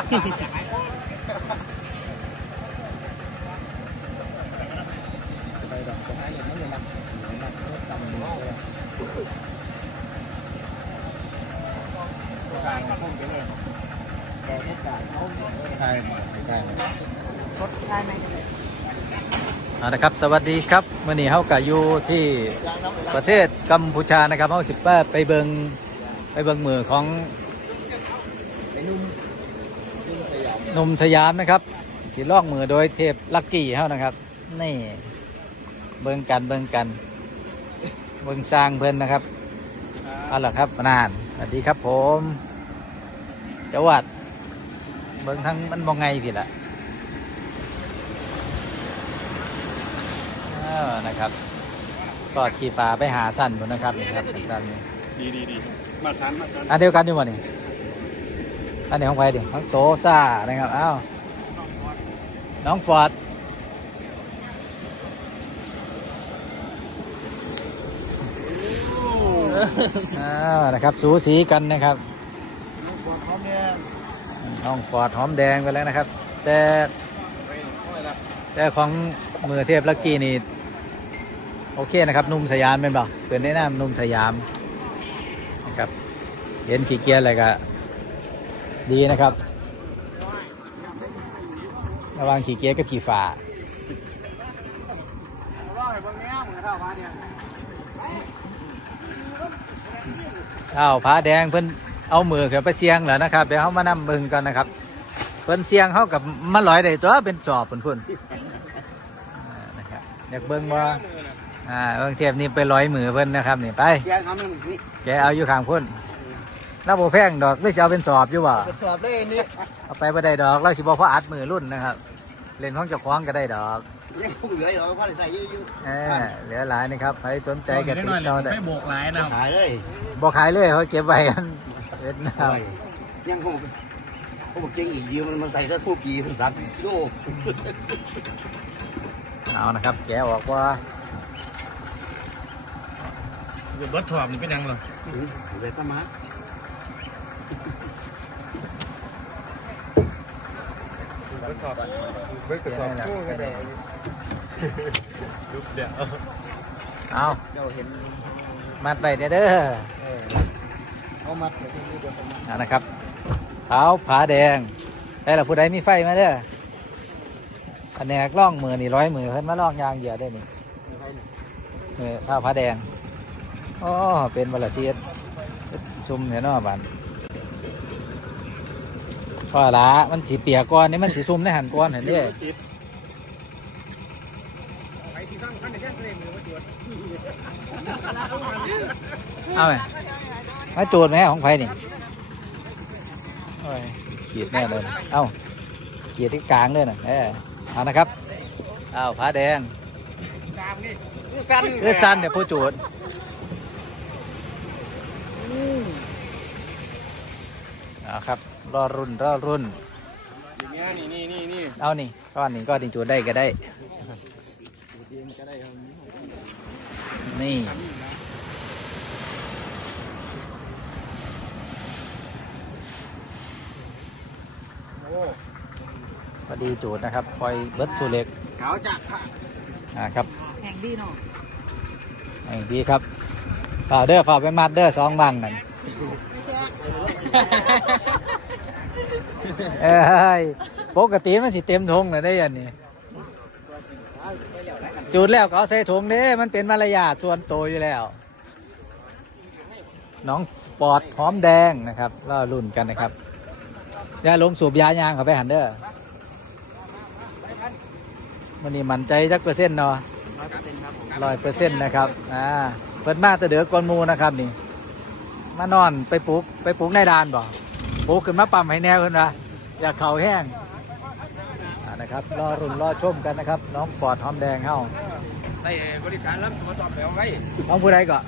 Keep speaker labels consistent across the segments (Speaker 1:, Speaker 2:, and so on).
Speaker 1: นะ
Speaker 2: ครับ สวัสดีครับมื่อนี้เฮากะอยู่ที่ประเทศกัมพูชานะครับเฮาจิบไปเบิงไปเบิงมือของ
Speaker 1: ไปนุ่ม นุ่มสยาม
Speaker 2: นะครับที่ลอกมือโดยเทพลักกี้เฮานะครับ นี่ เบิงกันเบิงกัน เบิงสร้างเพิ่นนะครับเอาล่ะครับนานสวัสดีครับผมจังหวัดเบิงทั้งมันมองไงผิดละเออนะครับ สอดขี่ฟ้าไปหาสั้นบนนะครับนี่ครับตามนี้
Speaker 3: ดีดีดีมาทานมาทาน
Speaker 2: อันเดียวกันอยู่บ่นี่ อันนี้ของใครดิของโตซ่านะครับอ้าวน้องฟอร์ดอ้าวนะครับสูสีกันนะครับ
Speaker 1: น้
Speaker 2: องฟอร์ดหอมแดงไปแล้วนะครับ แต่แต่ของมือเทพลักกี้นี่โอเคนะครับนุ่มสยามเป็นเปล่าเปิดแนะนำนุ่มสยามนะครับเห็นขี้เกียจอะไรก็ ดีนะครับ ระหวังขี้เกียจกับขี้ฝาอ้าวผาแดงเพิ่นเอามือขึ้นไปเสียงเหรอนะครับเดี๋ยวเขามานำเบิ่งกันนะครับ เพิ่นเสียงเขากับมาลอยได้ตัวเป็นสอบเพิ่นพุ่นอ่านะครับอยากเบิ่งว่าอ่าเบิ่งเทียบนี่ไปร้อยมือเพิ่นนะครับนี่ไป
Speaker 1: แกทำให้มันนี่
Speaker 2: แกเอาอยู่ข้างพุ่น เราโบแพงดอกไม่จะเอาเป็นสอบอยู่ว่ะ
Speaker 1: ทดสอบได้นี่
Speaker 2: เอาไปไม่ได้ดอกเราสิบอกเพราะอัดมือรุ่นนะครับ เล่นของเจ้าของก็ได้ดอก
Speaker 1: ยังคงเหลืออยู่เพราะใส่ยืดยืด
Speaker 2: เออเหลือหลายนะครับใครสนใจก็ติดต่อได้
Speaker 3: ไม่โบกหลายนะ
Speaker 1: หายเลย
Speaker 2: บอกขายเลยเขาเก็บไว้กันเวียดนาม
Speaker 1: ยังคงเขาบอกเก่งอีกยืมมันมาใส่ถ้าทูปีสามสิบกิโล
Speaker 2: เอานะครับ แกะออกว่า
Speaker 3: เบิร์ดถอบนี่เป็นยังหรอ
Speaker 1: เลยประมา ณ
Speaker 3: เบิร์ดถอบเบิร์ด
Speaker 2: แกะนี่แหละ
Speaker 3: ลุกเดี๋ยว
Speaker 2: เอา
Speaker 1: เจ้าเห็น
Speaker 2: มัดไปเด้อเด้อ
Speaker 1: เอามัดไว้ที่นี่เดี๋ยวกัน
Speaker 2: เอานะครับเท้าผาแดงแต่ละผู้ใดมีไฟมาเด้ออันแนกล่องมือนี่ร้อยมือเพิ่นมาล่องยางเหยื่อได้นี่เออข้าวผาแดงอ๋อเป็นวลาเทียดชุมเนี่ยเนาะบัน พอละมันสีเปียกก้อนนี่มันสีซุ่มในหันก้อนเห็นดิเอาไหมมาโจดไหมของไผนี่โอ้ยขีดแน่เลยเอ้าขีดที่กลางเลยนะเออเอานะครับเอาผาแดง
Speaker 1: สั้น
Speaker 2: เลือดสั้นเดี๋ยวผู้จูด เอาครับรอรุ่นรอรุ่น
Speaker 3: นี่นี่นี่นี่
Speaker 2: เอานี่ก้อนนี้ก้อนนี้จูดได้ก็ได้นี่พอดีจูดนะครับปล่อยเบิร์ดจูเล็ก
Speaker 1: ขาวจากผ้า
Speaker 2: นะครับ
Speaker 4: แห่งดีเนาะ
Speaker 2: อย่างดีครับฝ่ากเด้อฝ่ากไปมัดเด้อสองบังนั่น เอ้ยปกติมันสิเต็มทงเลยได้ยันนี่จุดแล้วก็เอาใส่ถุงเด้มันเป็นมารยาทส่วนตัวอยู่แล้ว น้องฟอร์ดหอมแดงนะครับล่อรุ่นกันนะครับอย่าลงสูบยายางเขาไปหันเด้อมันนี่มั่นใจจักเปอร์เซ็นต์เนาะร้อยเปอร์เซ็นต์นะครับ อ่า เปิดมาแตะเดือกอนมูนะครับนี่ มานอนไปปลุกไปปลุกในดานบ่ปลุกขึ้นมาปั๊มให้แนวขึ้นนะอยากเข่าแห้งอ่านะครับรอรุ่นรอชมกันนะครับ น้องฟอร์ดหอมแดงเฮ้า
Speaker 3: ใส่บริการรับตัวตอบแล้วไว้
Speaker 2: น้องผู้ใดก่อน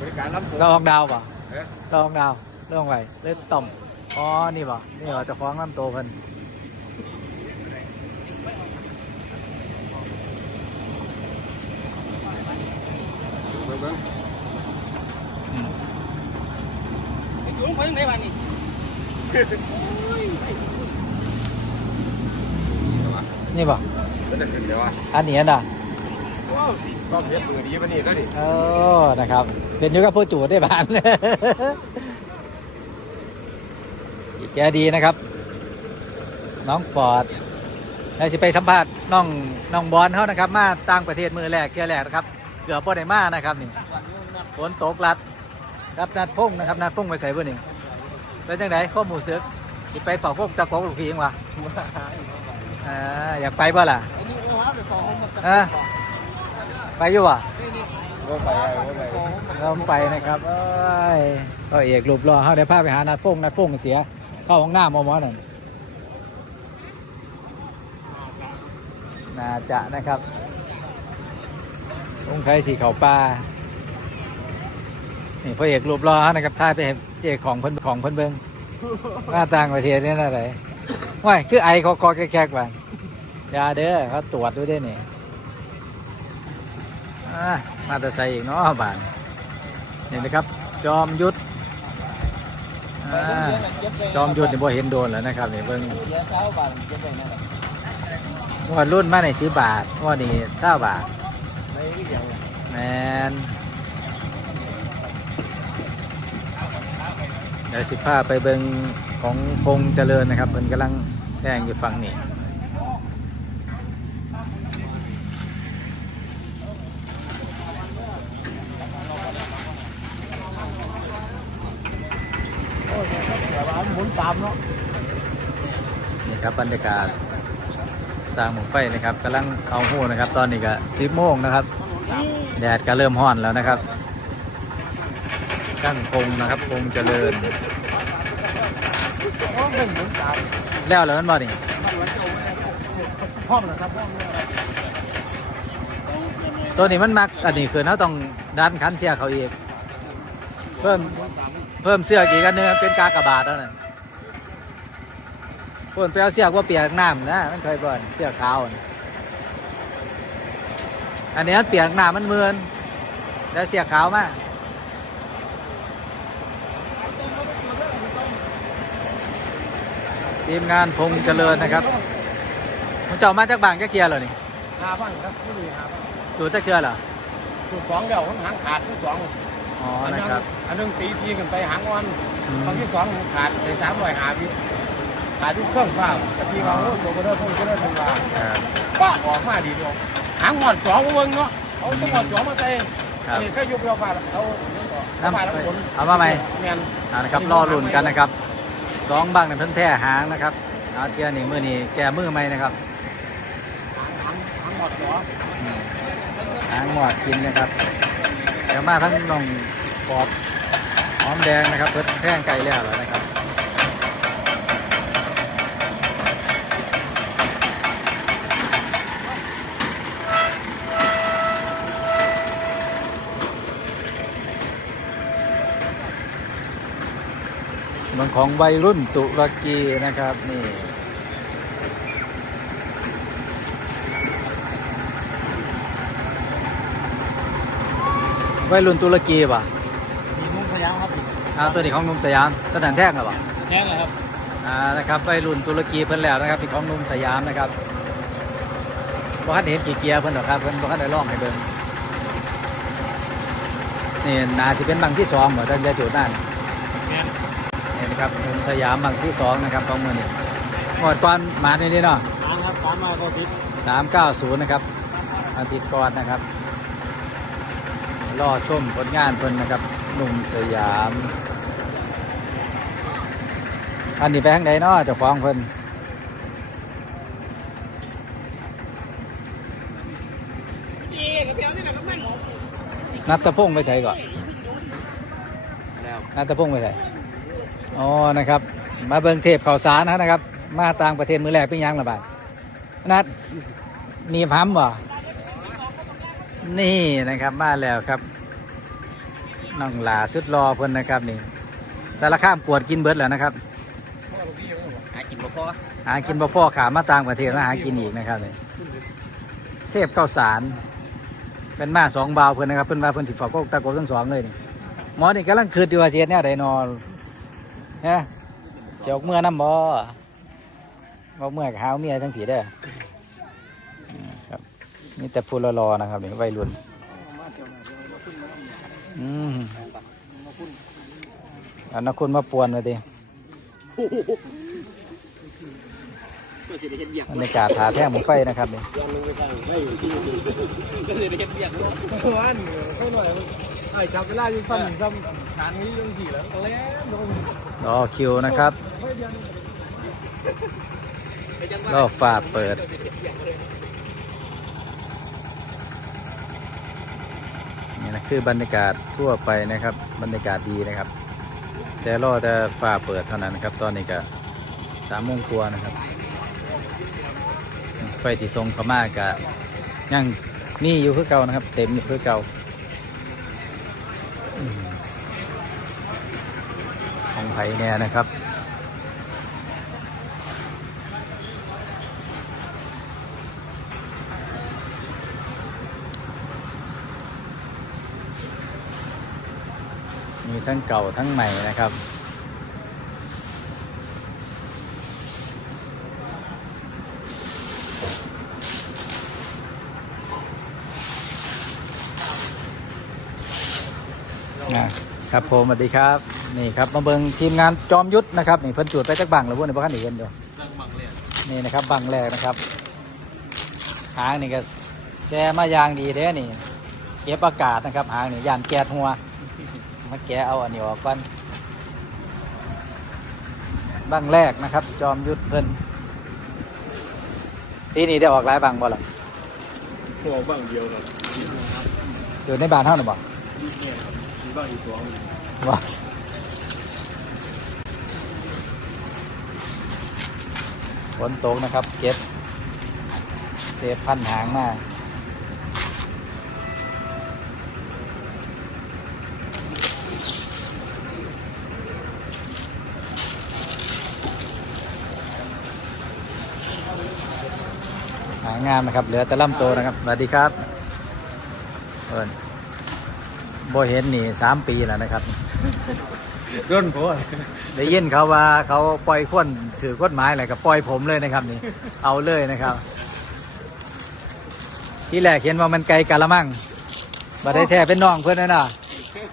Speaker 3: บริการรับตัว
Speaker 2: เราอองดาวป่ะ
Speaker 3: เอ๊ะ
Speaker 2: เราอองดาวเรื่องไรเล่นต่อมอ๋อนี่ป่ะนี่เหรอเจะฟ้าของลำโตวเพิ่น
Speaker 3: เบิ้งเบิ้ง
Speaker 2: อืม
Speaker 1: จุ้งไปยังไงวันนี้
Speaker 2: นี่บ่
Speaker 3: ก็จะขึ้นเดี๋ยวว่า
Speaker 2: อันนี้น่ะ
Speaker 3: ว้าวก็เฮ็ดมือดีปะนี่ก็ดิ
Speaker 2: โอ้นะครับ เป็นอยุกับผู้จูดได้บ้านอีกแกดีนะครับ น้องฟอร์ดได้สิไปสัมภาษณ์น้องน้องบอลเขานะครับ มาต่างประเทศมือแรกเที่ยวแรกนะครับ เกือบพ่ได้มานะครับนี่ฝนตกลัดครับนัดพุ่งนะครับนัดพุ่งไปใส่เพื่อนนี่ เป็นจังไดข้อหมูซึกสิไปเฝ้าพวกตะโกกลูกพีเองวะอ่าอยากไปบ่ล่ะฮะไปอยู่วะ
Speaker 3: ก็ไปก็ไป
Speaker 2: เราไปนะครับเอ้ยก็เอกรูปรอเขาเดี๋ยวพาไปหานัดพงนัดพงเสีย เข้าห้องน้ำมอมอนั่นน่าจะนะครับองใช้สีเขาปลานี่พระเอกรูปรอเขานะครับท่ายไป ให้เจของเพิ่นของเพิ่นเบิงมาต่างประเทศนี่น่ะไรว้ายคือไอคอกอแกกๆไปอยาเด้อเขาตรวจด้วยเด้นี่อ่ามาแต่ใส่อีกเนาะบานนี่นะครับ จอมยุทธอ่าจอมยุทธนี่บ่เห็นโดนแล้วนะครับนี่เบิ่ง
Speaker 1: เสียเช้าบาทเจ็บไปนั่น
Speaker 2: รุ่นมาในสิบาทงวดนี้เก้าบาทแมน ดี๋ยวสิพาไปเบิงของพงษ์เจริญนะครับมันกำลังแทงอยู่ฝั่งนี้
Speaker 1: หมุนตามเนาะ
Speaker 2: นี่ครับบรรยากาศสร้างหมงไฟนะครับกำลังเอาหูนะครับ ตอนนี้ก็สิบโมงนะครับ แดดก็เริ่มห้อนแล้วนะครับ ช่างพงนะครับพงเจริญ แล้วเหรอมันบ่นี่
Speaker 1: ห้องนะครับ
Speaker 2: ตัวนี้มันมักอันนี้คือเราต้องดันขันเสียเขาอีกเพิ่มเพิ่มเสื้อกี่กันเนื้อเป็นกากระบาทแล้วนั่นเพิ่นไปเอาเสื้อว่าเปียกน้ำนะมันเคยบ่นเสื้อขาวนะอันนี้มันเปียกน้ำมันเมือนแล้วเสื้อขาวมา ทีมงานพงษ์เจริญนะครับมันเจ้ามาจากบางจะเคลียร์เหรอนี่
Speaker 3: หาบ้างครับผู้ดีหาบ้าง
Speaker 2: จูดจะเคลียร์เหรอ
Speaker 3: จุดสองเดี๋ยวผมหางขาดทุกสอง
Speaker 2: อ๋อ
Speaker 3: อัน
Speaker 2: นะ
Speaker 3: นึง
Speaker 2: ครับ
Speaker 3: อันนึงตีทีขึ้นไปหางอ่อน
Speaker 2: อืม
Speaker 3: ตอนที่สองขาดในสามร้อยหาพี่ขาดทุกเครื่องฟ้าตะกี้เราโอ้ตัวก็ได้พุ่งก็ได้เป็นว่า
Speaker 2: ครับ
Speaker 3: ป้าออกมาดีดวงหางหมอดสองเวิงเนาะเอาสมอดสองมาใส่
Speaker 2: ครับ
Speaker 3: นี่ก็ยุบเราผ่าเอาเอาผ่าแล้วผล
Speaker 2: เอามาไหม
Speaker 3: เงี้ย
Speaker 2: เอานะครับรอลุ่นกันนะครับ สองบางเนี่ยเพิ่นแพ้หางนะครับเอาเทียนี่มือนี่แกมือไหมนะครับ
Speaker 3: หางหางหมดเหร
Speaker 2: อหางหมดกินนะครับเดี๋ยวมาทั้งน้องปอบหอมแดงนะครับเพิ่นแท่งไก่แล้วนะครับ เมืองของวัยรุ่นตุรกีนะครับนี่วัยรุ่นตุรกีป่ะ
Speaker 1: มีมุ้งพยางครับ
Speaker 2: อ่าตัวนี้ของหนุ่มสยามตัวนั้นแท่งเหรอป่ะ
Speaker 1: แค่เลยครับ
Speaker 2: อ่านะครับวัยรุ่นตุรกีเพิ่นแล้วนะครับที่ของหนุ่มสยามนะครับบ่ทันได้เห็นกี่เกียร์เพิ่นหรอกครับเพิ่นบ่ทันได้ลองให้เบิ่งนี่น่าจะเป็นบังที่สองเหมือนตั้งแต่จุดนั้น
Speaker 1: แม่ น
Speaker 2: นี่นะครับหนุ่มสยามบังที่สองนะครับของมือนี้หมดก่อนมาในนี้เนาะ
Speaker 1: ทางครับตามมาก็ติด
Speaker 2: สามเก้าศูนย์นะครับอาทิตย์ก่อนนะครับรอชมผลงานเพิ่นนะครับหนุ่มสยามอันนี้ไปทางใดเนาะเจ้าของเพิ่น
Speaker 1: นี่กับเพียวนี่แหละครับมัน
Speaker 2: นัดตะพงไปใส่ก่อน
Speaker 1: แล้ว
Speaker 2: นัดตะพงไปใส่ อ๋อนะครับ มาเบิ่งเทปข่าวสารนะครับ มาต่างประเทศมือแรกเป็นหยังละบาดนัดหนีบห้ำบ่นี่นะครับมาแล้วครับน้องหลาสุดรอเพิ่นนะครับนี่สารข้ามกวดกินเบิดแล้วนะครับ
Speaker 1: หากินบ่พอ
Speaker 2: หากินบ่พ่อขามาต่างประเทศมาหากินอีกนะครับนี่เทพข้าวสารเป็นมาสองบาวเพิ่นนะครับเพิ่นว่าเพิ่นสิฝากกตะโกทั้งสองเลยนี่หมอนี่กำลังคืดอยู่ว่าเสียแนวใดนอน ฮะเสียอกเมื่อน้ำบ่บ่เมื่อกับหาวเมียทั้งผีเด้อนี่แต่พูดรอๆนะครับนี่วัยรุ่นอืมเอานักคุณมาปวนมาดิบรรยากาศทาแท่งหมูไฟนะครับนี่
Speaker 3: วันค่อยหน่อยไอ้จับเวลาอยู่ซ้ำซ้ำทางนี้ยังสี่แล้วแล้ว
Speaker 2: รอคิวนะครับรอฝาเปิด นี่นะคือบรรยากาศทั่วไปนะครับ บรรยากาศดีนะครับ แต่รอแต่ฝาเปิดเท่านั้นครับ ตอนนี้ก็สามโมงกว่านะครับ ไฟที่ทรงเขามากกะยังมีอยู่คือเก่านะครับ เต็มอยู่คือเก่าอืมของ ไผ่เนี่ยนะครับมีทั้งเก่าทั้งใหม่นะครับอ่าครับผมสวัสดีครับ นี่ครับมาเบิงทีมงานจอมยุทธนะครับนี่เพิ่นจุดไปจักบังแล้วพวกนี้พวกขันอีกกันอยู่นี่นะครับบังแรกนะครับหางนี่ก็แช่มายางดีเด้อนี่เก็บอากาศนะครับหางนี่ยานแก๊สหัวมาแกะเอาอันนี้ออกก่อนบังแรกนะครับ จอมยุทธเพิ่นปีนี้ได้ออกหลายบังบ่ล่ะ
Speaker 3: หัวบ้างเดียวครับ
Speaker 2: อยู่ในบ้านเท่าหรือบ่
Speaker 3: มีบ้างอีกตัว
Speaker 2: ว่า ฝนตกนะครับ เก็บเศษพันหางมาหางามนะครับ เหลือแต่ลำโตวนะครับ สวัสดีครับเอิญบ่เห็นนี่สามปีแล้วนะครับ
Speaker 3: ร่นโผล่
Speaker 2: ได้ยินเขาว่าเขาปล่อยคนถือกฎหมายอะไรก็ปล่อยผมเลยนะครับนี่ เอาเลยนะครับ ที่แรกเห็นว่ามันไกลกะละมังบัดได้แท้เป็นน้องเพื่อนนั่นน่ะ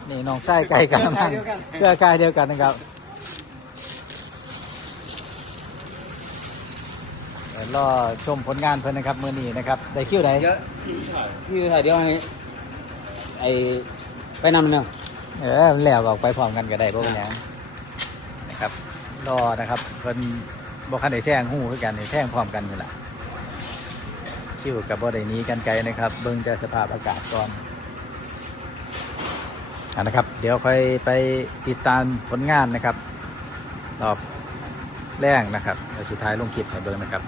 Speaker 2: นี่น้องไส้ไกลกะละมังเสื้อกายเดียวกันนะครับเดี๋ยวรอชมผลงานเพื่อนนะครับมือนี้นะครับได้คิวไหน
Speaker 5: เดี๋ยวพี่ถ่ายเดี๋ยวให้ไอไปนำเนาะ
Speaker 2: เออมันแล้วก็ออกไปพร้อมกันก็ได้พวกนี้นะครับ รอนะครับเพิ่นบอกคันได้แท่งหูคือกันได้แท่งพร้อมกันนี่แหละคิวกับบ่ได้หนี้กันไกลนะครับ เบิ่งแต่สภาพอากาศก่อนอะนะครับ เดี๋ยวค่อยไปติดตามผลงานนะครับรอบแรกนะครับแล้วสุดท้ายลงคลิปให้เบิ่งนะครับ